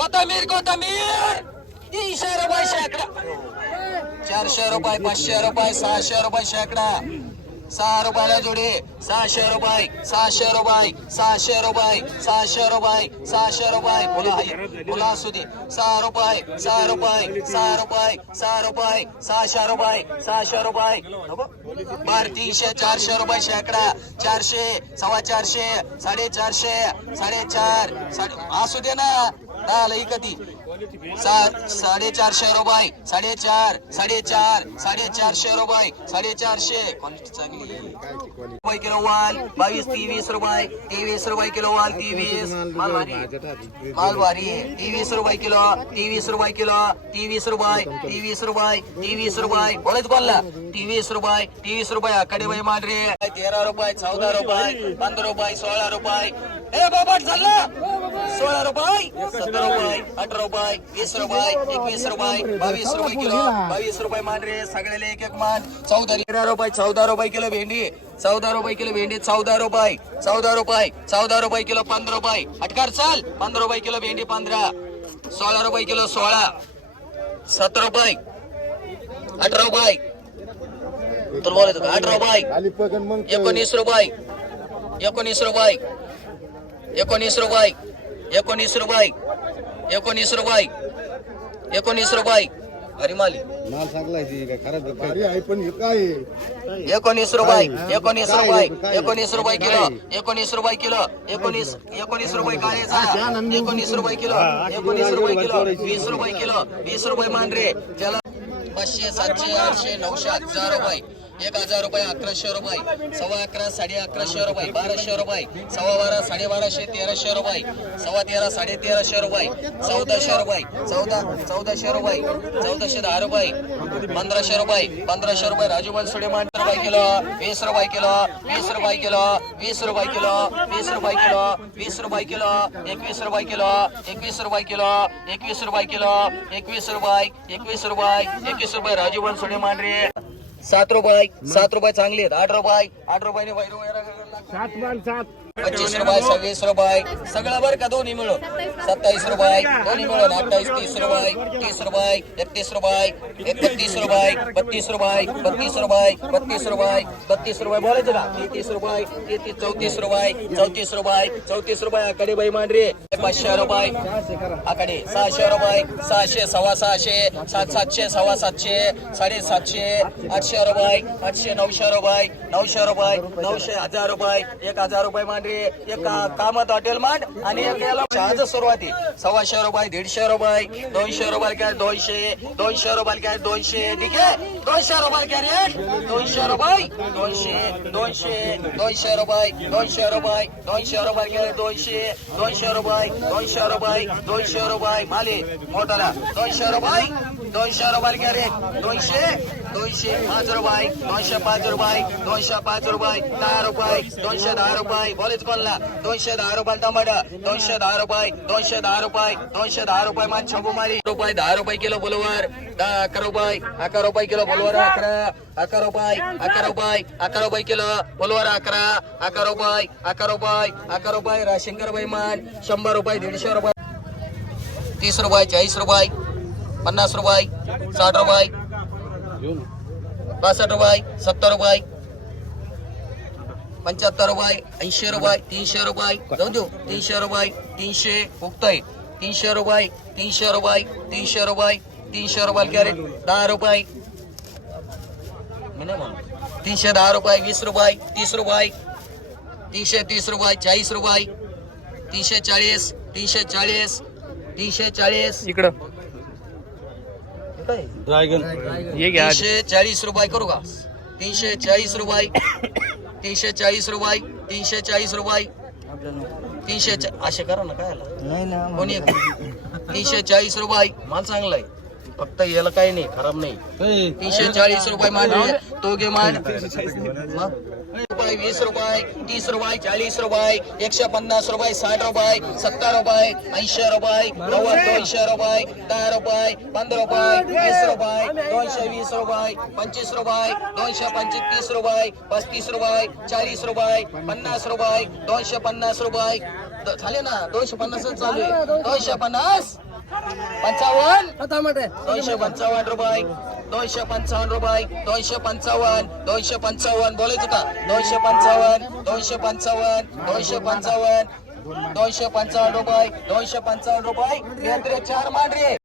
कोथमीर कोथमीर! तीनशे रुपये शेकडा. चारशे रुपये पाचशे रुपये सहाशे रुपये शेकडा. सहा रुपयाला जोडे. सहाशे रुपये सहाशे रुपये सहाशे रुपये सहाशे रुपये सहाशे रुपये. मुला आहे मुला असू दे सहा रुपये सहा रुपये सहा रुपये सहा रुपये सहाशे रुपये सहाशे रुपये. नको? बार तीनशे चारशे रुपये शेकडा. चारशे सव्वा चारशे साडेचारशे साडेचार साडे असू दे ना आलं कधी सात साडेचारशे रुपये साडेचार साडेचार साडेचारशे रुपये साडेचारशे. क्वालिटी चांगली रुपये किलो वाल बावीस तेवीस रुपये. तेवीस रुपये किलो वाल तेवीस. मालवारी. मालवारी. तेवीस रुपये किलो तेवीस रुपये किलो तेवीस रुपये तेवीस रुपये तेवीस रुपये. बोलत बोलला तेवीस रुपये तेवीस रुपये. आकडे बाई मांडरे तेरा रुपये चौदा रुपये पंधरा रुपये सोळा रुपये. ए बाबा झालं? रुपये सतरा रुपये अठरा रुपये वीस रुपये एकवीस रुपये बावीस रुपये किलो बावीस रुपये मांडरे सगळ्याला एक एक मान चौदा तेरा रुपये चौदा रुपये किलो भेंडी. चौदा रुपये किलो भेंडी चौदा रुपये चौदा रुपये चौदा रुपये किलो पंधरा रुपये. अटकार चाल पंधरा रुपये किलो भेंडी पंधरा सोळा रुपये किलो सोळा सतरा रुपये अठरा रुपये. तुला अठरा रुपये एकोणीस रुपये एकोणीस रुपये एकोणीस रुपये. एकोणीस रुपये. एकोणीस रुपये. एकोणीस रुपये. अरे माली. माल चांगला आहे काय खराब भारी आहे पण काय आहे? एकोणीस रुपये. एकोणीस रुपये. एकोणीस रुपये किलो. एकोणीस रुपये किलो. एकोणीस एकोणीस रुपये काळेचा. एकोणीस रुपये किलो. एकोणीस रुपये किलो. वीस रुपये किलो. वीस रुपये मान रे त्याला पाचशे सातशे आठशे नऊशे हजार रुपये. एक हजार रुपये अकराशे रुपये सव्वा अकरा साडे अकराशे रुपये बाराशे रुपये सव्वा बारा साडे बाराशे तेराशे रुपये सव्वा तेरा साडे तेराशे रुपये चौदाशे रुपये चौदा चौदाशे रुपये चौदाशे दहा रुपये पंधराशे रुपये पंधराशे रुपये राजू सुडेमान रुपये किलो वीस रुपये किलो वीस रुपये किलो वीस रुपये किलो वीस रुपये किलो वीस रुपये किलो एकवीस रुपये किलो एकवीस रुपये किलो एकवीस रुपये किलो एकवीस रुपये एकवीस रुपये एकवीस रुपये राजू सुडेमान रे सात रुपये सात रुपये चांगले आहेत. आठ रुपये आठ रुपये सात सात. पंचवीस रुपये सव्वीस रुपये. सगळं बरं का दोन्ही मिळून? सत्तावीस रुपये दोन्ही मिळून. अठ्ठावीस तीस रुपये तीस रुपये एकतीस रुपये एकतीस रुपये बत्तीस रुपये बत्तीस रुपये बत्तीस रुपये बत्तीस रुपये. बोलायचं का? तेहतीस रुपये तेहतीस चौतीस रुपये चौतीस रुपये चौतीस रुपये. आकडे बाई मांडरे. पाचशे रुपये. आकडे. सहाशे रुपये सहाशे सव्वा सहाशे सात सातशे सव्वा सातशे साडेसातशे आठशे रुपये आठशे नऊशे रुपये नऊशे रुपये नऊशे हजार रुपये एक हजार रुपये मांडरे. एक कामत हॉटेल मांड आणि एक याला सुरुवाती सव्वाशे रुपये दीडशे रुपये दोनशे रुपये काय दोनशे दोनशे रुपये काय दोनशे ठीक आहे? दोनशे रुपये काय रेट दोनशे रुपये दोनशे दोनशे दोनशे रुपये दोनशे रुपये दोनशे रुपये गेले दोनशे दोनशे रुपये दोनशे रुपये दोनशे रुपये. माले मोठाला दोनशे रुपये दोनशे रुपये घ्या दोनशे दोनशे पाच रुपये दोनशे पाच रुपये दोनशे पाच रुपये दहा रुपये दोनशे दहा रुपये. बोलेच कोणला? दोनशे दहा रुपये टमाटा दोनशे दहा रुपये दोनशे दहा रुपये दोनशे दहा रुपये मान छापू मारी रुपये दहा रुपये किलो बोलवर. दहा अकरा रुपये अकरा रुपये किलो बोलवर अकरा अकरा रुपये अकरा रुपये अकरा रुपये किलो बोलवर अकरा अकरा रुपये अकरा रुपये अकरा रुपये. राशंकर रुपये मान शंभर रुपये दीडशे रुपये. तीस रुपये चाळीस रुपये पन्नास रुपये साठ रुपये. पासष्ट रुपये सत्तर रुपये पंच्याहत्तर रुपये ऐंशी रुपये तीनशे रुपये. जाऊ देऊ. तीनशे रुपये तीनशे उगतय तीनशे रुपये तीनशे रुपये तीनशे रुपये तीनशे रुपये कॅरेट दहा रुपये. तीनशे दहा रुपये वीस रुपये तीस रुपये तीनशे तीस रुपये चाळीस रुपये तीनशे चाळीस तीनशे चाळीस तीनशे चाळीस. इकडं. ड्रॅगन। ये घ्या तीनशे चाळीस रुपये करू का तीनशे चाळीस रुपये। तीनशे चाळीस रुपये। तीनशे चाळीस रुपये। तीनशे असे करा ना काय आला? कोणी? एक? तीनशे चाळीस रुपये। माल चांगला आहे. फक्त याला काही नाही खराब नाही. तीनशे चाळीस रुपये मान रे. तो घे मान मग? रुपये वीस रुपये तीस रुपये चाळीस रुपये एकशे पन्नास रुपये साठ रुपये सत्तर रुपये ऐंशी रुपये नव्वद दोनशे रुपये दहा रुपये पंधरा रुपये वीस रुपये दोनशे वीस रुपये पंचवीस रुपये दोनशे पंचवीस रुपये पस्तीस रुपये चाळीस रुपये पन्नास रुपये दोनशे पन्नास रुपये. झाले ना? दोनशे पन्नासच चालू आहे. दोनशे पन्नास? पंचावन्न. दोनशे पंचावन्न रुपये. दोनशे पंचावन्न रुपये. दोनशे पंचावन्न. दोनशे पंचावन्न. बोलायचं का? दोनशे पंचावन्न. दोनशे पंचावन्न. दोनशे पंचावन्न. दोनशे पंचावन्न रुपये. दोनशे पंचावन्न रुपये. चार मांडरे